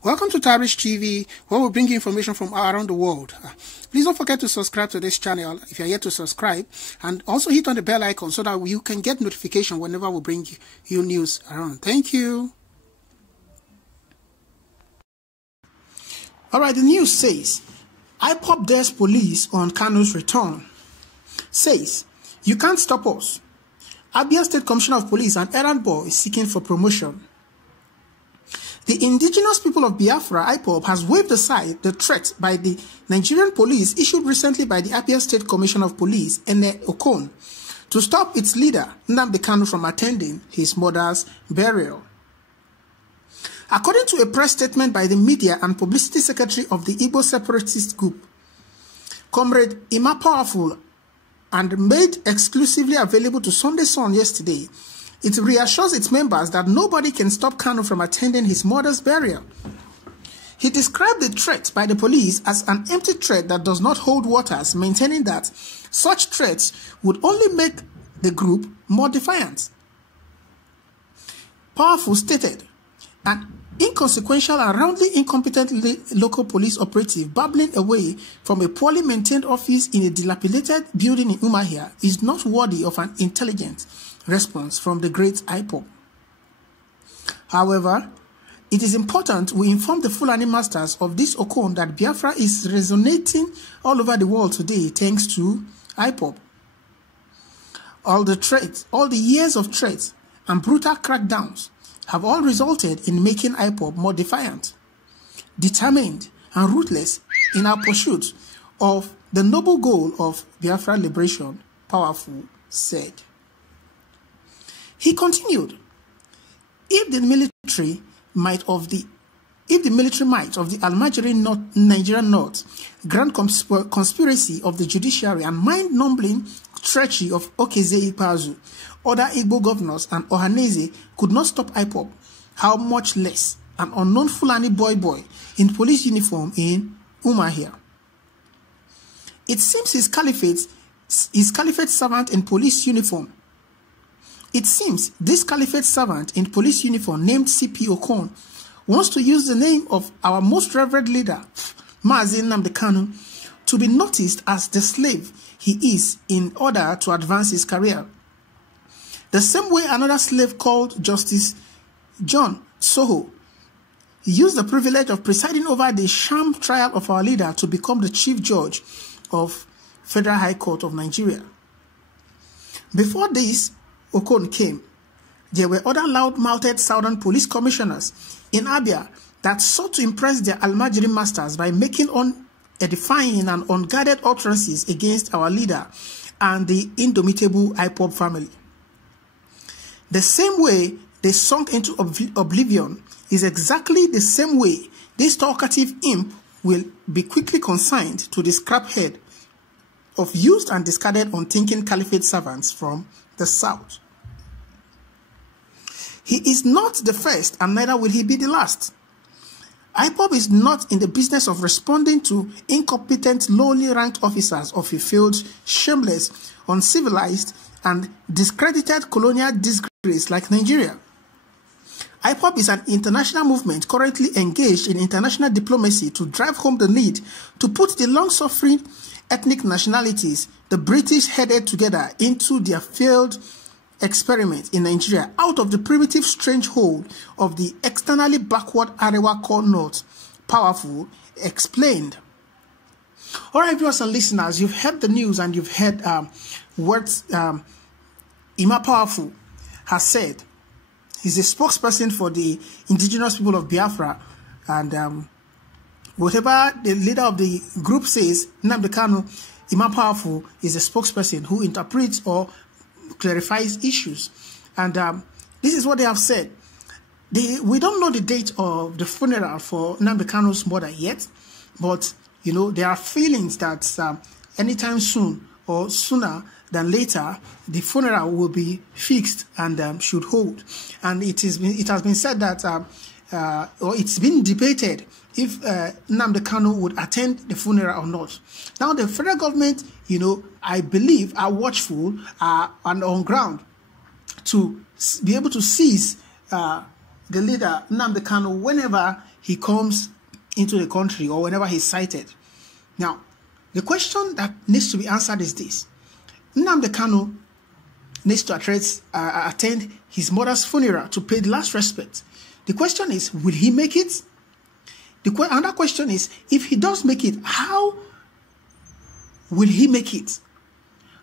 Welcome to Tarish TV, where we bring you information from around the world. Please don't forget to subscribe to this channel if you are yet to subscribe, and also hit on the bell icon so that you can get notification whenever we bring you news around. Thank you. All right, the news says, IPOB dares police on Kanu's return. Says, you can't stop us. Abia State Commissioner of Police and errand boy is seeking for promotion. The indigenous people of Biafra, IPOB, has waved aside the threat by the Nigerian police issued recently by the Abia State Commissioner of Police, Nnamdi Kanu, to stop its leader, Nnamdi Kanu, from attending his mother's burial. According to a press statement by the media and publicity secretary of the Igbo separatist group, Comrade Ima Powerful, and made exclusively available to Sunday Sun yesterday, it reassures its members that nobody can stop Kanu from attending his mother's burial. He described the threat by the police as an empty threat that does not hold waters, maintaining that such threats would only make the group more defiant. Powerful stated, an inconsequential and roundly incompetent local police operative babbling away from a poorly maintained office in a dilapidated building in Umuahia is not worthy of an intelligent response from the great IPOB. However, it is important we inform the Fulani masters of this Okon that Biafra is resonating all over the world today thanks to IPOB. All the years of threats and brutal crackdowns have all resulted in making IPOB more defiant, determined, and ruthless in our pursuit of the noble goal of Biafra liberation, Powerful said. He continued, if the military might of the Almajiri Nigerian North, grand conspiracy of the judiciary and mind-numbing treachery of Okezue Ikpeazu, other Igbo governors and Ohaneze could not stop IPOB, how much less an unknown Fulani boy in police uniform in Umuahia. It seems his caliphate servant in police uniform. It seems this caliphate servant in police uniform named CP Okon wants to use the name of our most revered leader, Mazi Nnamdi Kanu, to be noticed as the slave he is in order to advance his career. The same way another slave called Justice John Soho used the privilege of presiding over the sham trial of our leader to become the chief judge of Federal High Court of Nigeria. Before this Okon came, there were other loud-mouthed southern police commissioners in Abia that sought to impress their Almajiri masters by making edifying and unguarded utterances against our leader and the indomitable IPOB family. The same way they sunk into oblivion is exactly the same way this talkative imp will be quickly consigned to the scrap head of used and discarded unthinking caliphate servants from the south. He is not the first, and neither will he be the last. IPOB is not in the business of responding to incompetent, lowly ranked officers of a failed, shameless, uncivilized, and discredited colonial disgrace like Nigeria. IPOB is an international movement currently engaged in international diplomacy to drive home the need to put the long-suffering ethnic nationalities the British headed together into their failed experiment in Nigeria out of the primitive stranglehold of the externally backward Arewa core north. Powerful explained. All right, viewers and listeners, you've heard the news and you've heard what Ima Powerful has said. He's a spokesperson for the indigenous people of Biafra, and whatever the leader of the group says, Nnamdi Kanu, Ima Powerful is a spokesperson who interprets or clarifies issues. And this is what they have said. We don't know the date of the funeral for Nnamdi Kanu's mother yet, but you know, there are feelings that anytime soon or sooner than later, the funeral will be fixed and should hold. And it has been said that, or it's been debated if Nnamdi Kanu would attend the funeral or not. Now, the federal government, you know, I believe are watchful and on ground to be able to seize the leader, Nnamdi Kanu, whenever he comes into the country or whenever he's cited. Now, the question that needs to be answered is this. Nnamdi Kanu needs to attend his mother's funeral to pay the last respect. The question is, will he make it? Another question is, if he does make it, how will he make it?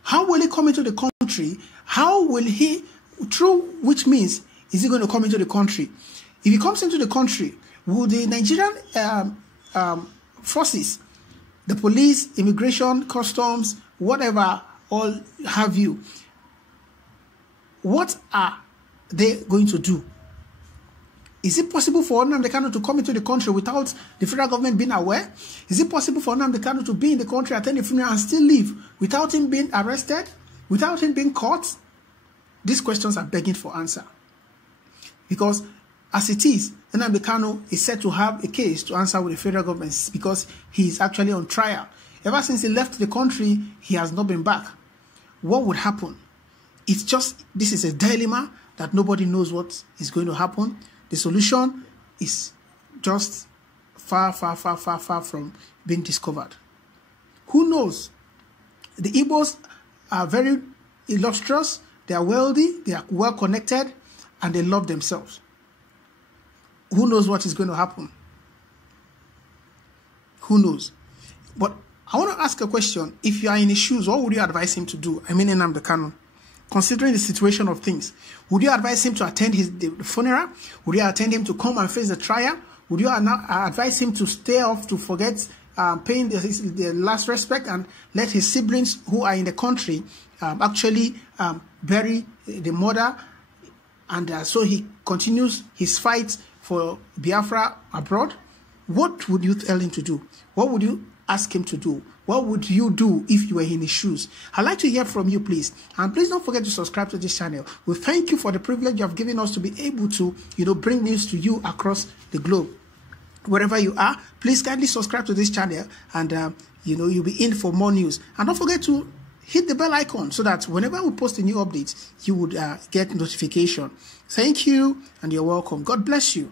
How will he come into the country? How will he, through which means is he going to come into the country? If he comes into the country, will the Nigerian forces, the police, immigration, customs, whatever, all have you, what are they going to do? Is it possible for Nnamdi Kanu to come into the country without the federal government being aware? Is it possible for Nnamdi Kanu to be in the country, attend the funeral, and still leave without him being arrested, without him being caught? These questions are begging for answer. Because as it is, Nnamdi Kanu is said to have a case to answer with the federal government because he is actually on trial. Ever since he left the country, he has not been back. What would happen? It's just, this is a dilemma that nobody knows what is going to happen. The solution is just far from being discovered. Who knows? The Igbos are very illustrious, they are wealthy, they are well connected, and they love themselves. Who knows what is going to happen? Who knows? But I want to ask a question. If you are in his shoes, what would you advise him to do? I mean, Nnamdi Kanu. Considering the situation of things, would you advise him to attend the funeral? Would you attend him to come and face the trial? Would you advise him to stay off, to forget paying the last respect and let his siblings who are in the country actually bury the mother, and so he continues his fight for Biafra abroad? What would you tell him to do? What would you ask him to do? What would you do if you were in his shoes? I'd like to hear from you, please. And please don't forget to subscribe to this channel. We thank you for the privilege you have given us to be able to, bring news to you across the globe. Wherever you are, please kindly subscribe to this channel, and you'll be in for more news. And don't forget to hit the bell icon so that whenever we post a new update, you would get notification. Thank you, and you're welcome. God bless you.